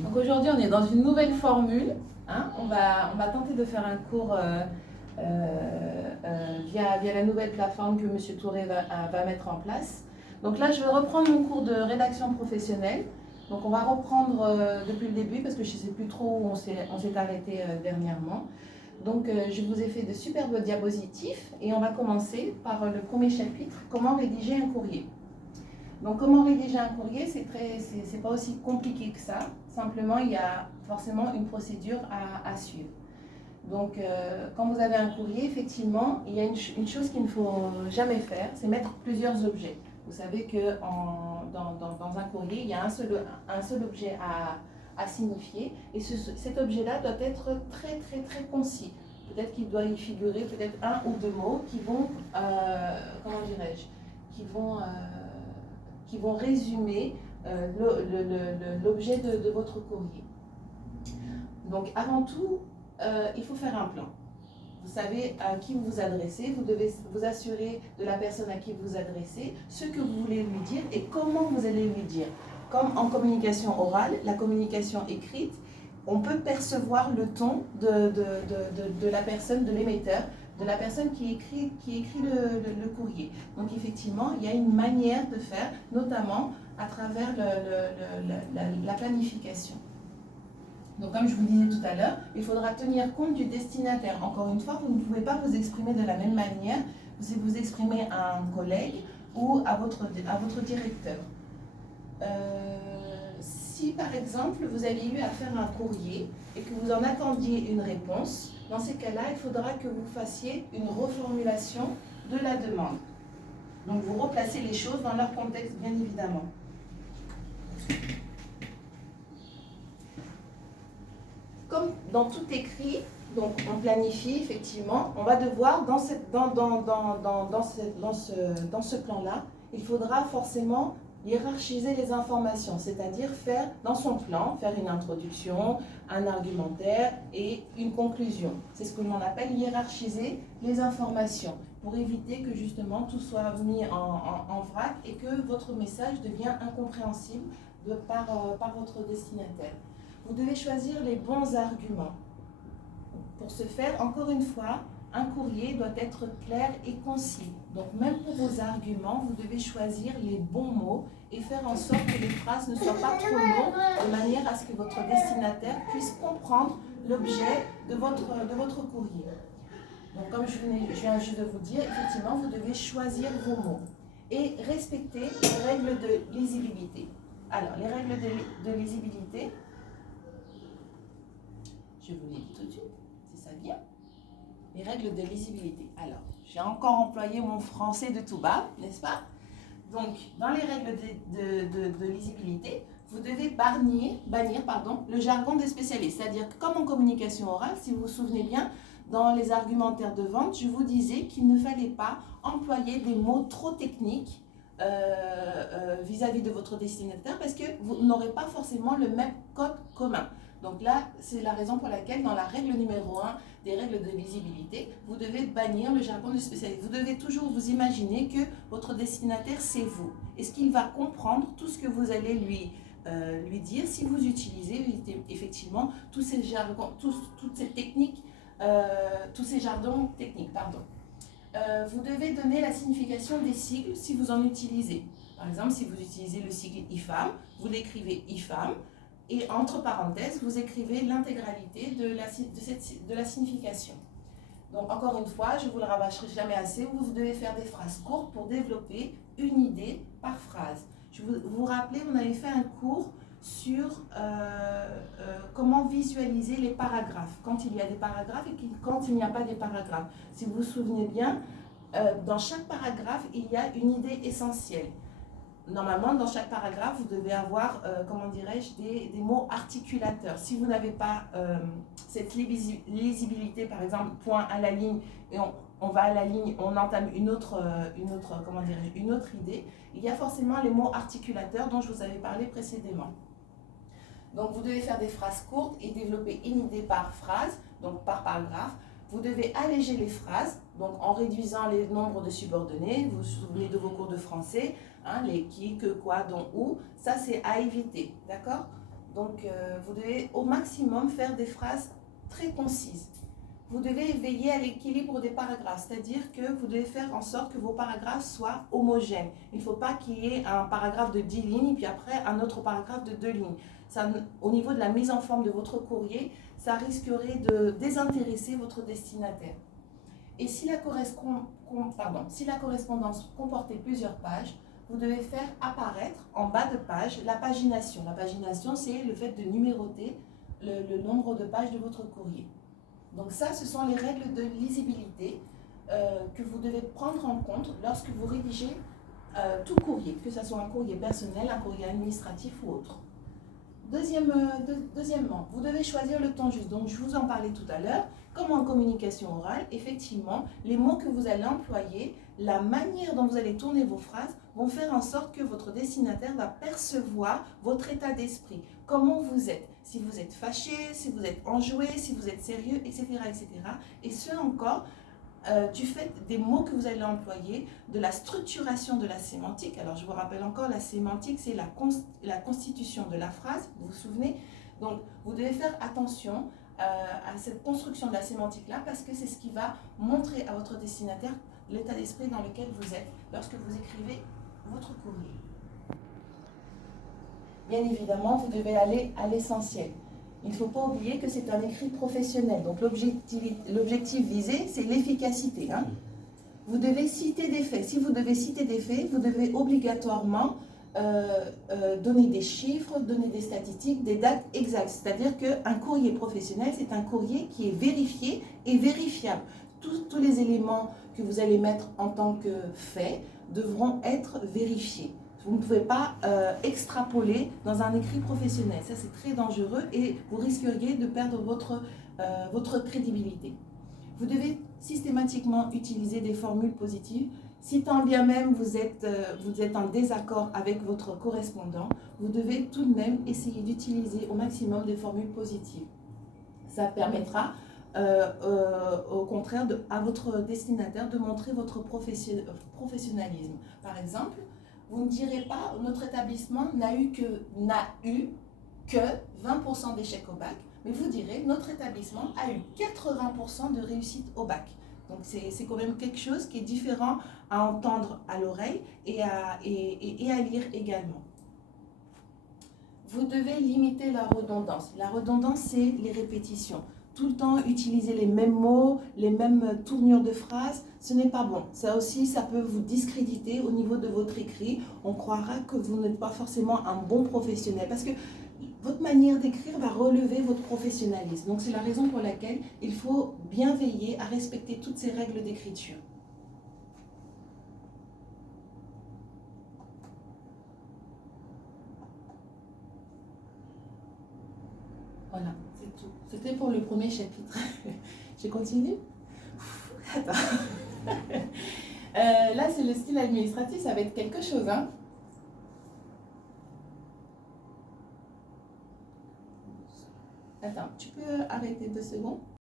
Donc aujourd'hui, on est dans une nouvelle formule. Hein. On va tenter de faire un cours via la nouvelle plateforme que M. Touré va mettre en place. Donc là, je vais reprendre mon cours de rédaction professionnelle. Donc on va reprendre depuis le début parce que je ne sais plus trop où on s'est arrêté dernièrement. Donc je vous ai fait de superbes diapositives et on va commencer par le premier chapitre, comment rédiger un courrier. Donc, comment rédiger un courrier, c'est pas aussi compliqué que ça. Simplement, il y a forcément une procédure à suivre. Donc, quand vous avez un courrier, effectivement, il y a une chose qu'il ne faut jamais faire, c'est mettre plusieurs objets. Vous savez que dans un courrier, il y a un seul objet à signifier, et cet objet-là doit être très, très, très concis. Peut-être qu'il doit y figurer peut-être un ou deux mots qui vont, comment dirais-je, qui vont résumer l'objet de votre courrier. Donc avant tout, il faut faire un plan. Vous savez à qui vous vous adressez, vous devez vous assurer de la personne à qui vous vous adressez, ce que vous voulez lui dire et comment vous allez lui dire. Comme en communication orale, la communication écrite, on peut percevoir le ton de la personne, de l'émetteur, de la personne qui écrit le courrier. Donc effectivement, il y a une manière de faire, notamment à travers la planification. Donc comme je vous disais tout à l'heure, il faudra tenir compte du destinataire. Encore une fois, vous ne pouvez pas vous exprimer de la même manière si vous exprimez à un collègue ou à votre directeur. Si par exemple vous avez eu à faire un courrier et que vous en attendiez une réponse, dans ces cas-là, il faudra que vous fassiez une reformulation de la demande. Donc vous replacez les choses dans leur contexte, bien évidemment. Comme dans tout écrit, donc on planifie effectivement, on va devoir dans ce plan-là, il faudra forcément hiérarchiser les informations, c'est-à-dire faire dans son plan, faire une introduction, un argumentaire et une conclusion. C'est ce que l'on appelle hiérarchiser les informations pour éviter que justement tout soit mis en vrac et que votre message devienne incompréhensible par votre destinataire. Vous devez choisir les bons arguments. Pour ce faire, encore une fois, un courrier doit être clair et concis. Donc même pour vos arguments, vous devez choisir les bons mots et faire en sorte que les phrases ne soient pas trop lourdes, de manière à ce que votre destinataire puisse comprendre l'objet de votre courrier. Donc comme je viens juste de vous dire, effectivement, vous devez choisir vos mots et respecter les règles de lisibilité. Alors, les règles de lisibilité, je vous les dis tout de suite, si ça vient. Les règles de lisibilité. Alors, j'ai encore employé mon français de tout bas, n'est-ce pas? Donc, dans les règles de lisibilité, vous devez bannir le jargon des spécialistes. C'est-à-dire que comme en communication orale, si vous vous souvenez bien, dans les argumentaires de vente, je vous disais qu'il ne fallait pas employer des mots trop techniques vis-à-vis de votre destinataire parce que vous n'aurez pas forcément le même code commun. Donc là, c'est la raison pour laquelle dans la règle numéro 1 des règles de lisibilité, vous devez bannir le jargon du spécialiste. Vous devez toujours vous imaginer que votre destinataire, c'est vous. Est-ce qu'il va comprendre tout ce que vous allez lui dire si vous utilisez effectivement tous ces jargons, toutes ces techniques, tous ces jargons techniques, pardon. Vous devez donner la signification des sigles si vous en utilisez. Par exemple, si vous utilisez le sigle IFAM, vous l'écrivez IFAM, et entre parenthèses, vous écrivez l'intégralité de la signification. Donc encore une fois, je ne vous le rabâcherai jamais assez, vous devez faire des phrases courtes pour développer une idée par phrase. Vous vous rappelez, on avait fait un cours sur comment visualiser les paragraphes, quand il y a des paragraphes et quand il n'y a pas des paragraphes. Si vous vous souvenez bien, dans chaque paragraphe, il y a une idée essentielle. Normalement, dans chaque paragraphe, vous devez avoir, comment dirais-je, des mots articulateurs. Si vous n'avez pas cette lisibilité, par exemple, point à la ligne, et on va à la ligne, on entame une autre idée, il y a forcément les mots articulateurs dont je vous avais parlé précédemment. Donc, vous devez faire des phrases courtes et développer une idée par phrase, donc par paragraphe. Vous devez alléger les phrases, donc en réduisant les nombres de subordonnés. Vous vous souvenez de vos cours de français, hein, les qui, que, quoi, dont, où. Ça, c'est à éviter, d'accord? Donc, vous devez au maximum faire des phrases très concises. Vous devez veiller à l'équilibre des paragraphes, c'est-à-dire que vous devez faire en sorte que vos paragraphes soient homogènes. Il ne faut pas qu'il y ait un paragraphe de 10 lignes, puis après un autre paragraphe de 2 lignes. Ça, au niveau de la mise en forme de votre courrier, ça risquerait de désintéresser votre destinataire. Et si la correspondance comportait plusieurs pages, vous devez faire apparaître en bas de page la pagination. La pagination, c'est le fait de numéroter le nombre de pages de votre courrier. Donc ça, ce sont les règles de lisibilité que vous devez prendre en compte lorsque vous rédigez tout courrier, que ce soit un courrier personnel, un courrier administratif ou autre. Deuxièmement, vous devez choisir le ton juste. Donc je vous en parlais tout à l'heure. Comme en communication orale, effectivement, les mots que vous allez employer, la manière dont vous allez tourner vos phrases vont faire en sorte que votre destinataire va percevoir votre état d'esprit, comment vous êtes, si vous êtes fâché, si vous êtes enjoué, si vous êtes sérieux, etc. etc. Et ce encore, du fait des mots que vous allez employer, de la structuration de la sémantique. Alors je vous rappelle encore, la sémantique, c'est la constitution de la phrase, vous vous souvenez? Donc vous devez faire attention à cette construction de la sémantique-là, parce que c'est ce qui va montrer à votre destinataire l'état d'esprit dans lequel vous êtes lorsque vous écrivez votre courrier. Bien évidemment, vous devez aller à l'essentiel. Il ne faut pas oublier que c'est un écrit professionnel. Donc l'objectif visé, c'est l'efficacité. Hein. Vous devez citer des faits. Si vous devez citer des faits, vous devez obligatoirement donner des chiffres, donner des statistiques, des dates exactes. C'est-à-dire qu'un courrier professionnel, c'est un courrier qui est vérifié et vérifiable. Tous les éléments que vous allez mettre en tant que faits devront être vérifiés. Vous ne pouvez pas extrapoler dans un écrit professionnel. Ça, c'est très dangereux et vous risqueriez de perdre votre crédibilité. Vous devez systématiquement utiliser des formules positives. Si tant bien même vous êtes en désaccord avec votre correspondant, vous devez tout de même essayer d'utiliser au maximum des formules positives. Ça permettra au contraire à votre destinataire de montrer votre professionnalisme. Par exemple, vous ne direz pas notre établissement n'a eu que 20% d'échecs au bac, mais vous direz notre établissement a eu 80% de réussite au bac. Donc c'est quand même quelque chose qui est différent à entendre à l'oreille et à lire également. Vous devez limiter la redondance. La redondance, c'est les répétitions. Tout le temps utiliser les mêmes mots, les mêmes tournures de phrases, ce n'est pas bon. Ça aussi, ça peut vous discréditer au niveau de votre écrit. On croira que vous n'êtes pas forcément un bon professionnel parce que votre manière d'écrire va relever votre professionnalisme. Donc c'est la raison pour laquelle il faut bien veiller à respecter toutes ces règles d'écriture. Voilà, c'est tout. C'était pour le premier chapitre. Je continue? Attends. Là, c'est le style administratif, ça va être quelque chose. Hein? Attends, tu peux arrêter 2 secondes?